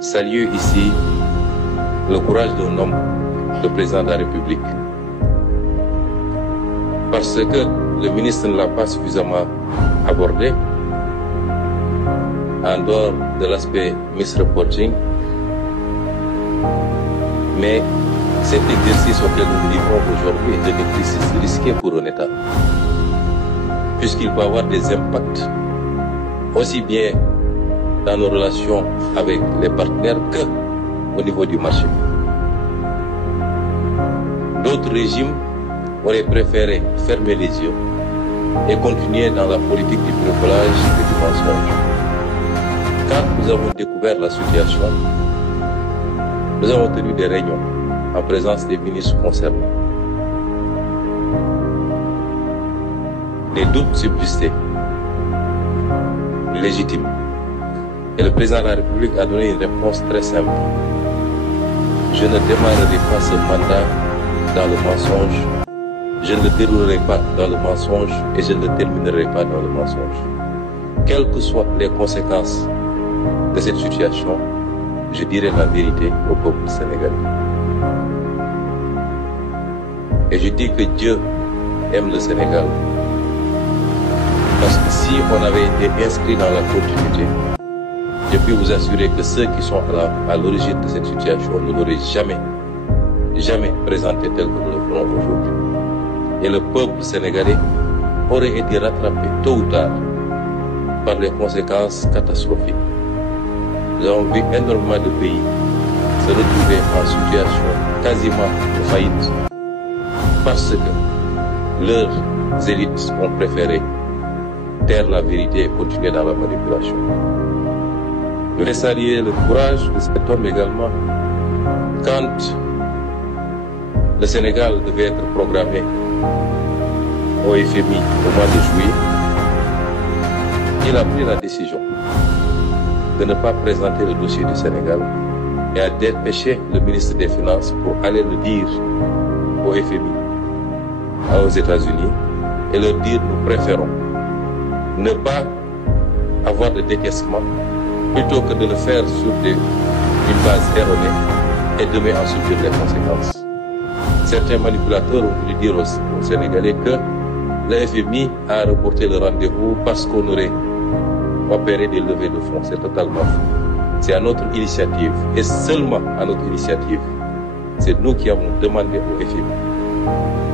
salue ici le courage d'un homme, le président de la République. Parce que le ministre ne l'a pas suffisamment abordé, en dehors de l'aspect misreporting, mais cet exercice auquel nous livrons aujourd'hui est un exercice risqué pour un État, puisqu'il peut avoir des impacts aussi bien dans nos relations avec les partenaires que au niveau du marché. D'autres régimes auraient préféré fermer les yeux et continuer dans la politique du bricolage et du mensonge. Quand nous avons découvert la situation, nous avons tenu des réunions en présence des ministres concernés. Des doutes subsistaient, légitimes. Et le président de la République a donné une réponse très simple. Je ne démarrerai pas ce mandat dans le mensonge, je ne le déroulerai pas dans le mensonge et je ne le terminerai pas dans le mensonge. Quelles que soient les conséquences de cette situation, je dirai la vérité au peuple sénégalais. Et je dis que Dieu aime le Sénégal. Parce que si on avait été inscrit dans la continuité, je peux vous assurer que ceux qui sont à l'origine de cette situation ne l'auraient jamais présenté tel que nous le ferons aujourd'hui. Et le peuple sénégalais aurait été rattrapé tôt ou tard par les conséquences catastrophiques. Nous avons vu énormément de pays se retrouver en situation quasiment de faillite parce que leurs élites ont préféré taire la vérité et continuer dans la manipulation. Je voudrais saluer le courage de cet homme également. Quand le Sénégal devait être programmé au FMI au mois de juillet, il a pris la décision de ne pas présenter le dossier du Sénégal et a dépêché le ministre des Finances pour aller le dire au FMI, aux États-Unis, et leur dire nous préférons ne pas avoir de décaissement plutôt que de le faire sur une base erronée et de en subir les conséquences. Certains manipulateurs ont voulu dire aux Sénégalais que le FMI a reporté le rendez-vous parce qu'on aurait opéré des levées de fonds. C'est totalement faux. C'est à notre initiative et seulement à notre initiative. C'est nous qui avons demandé au FMI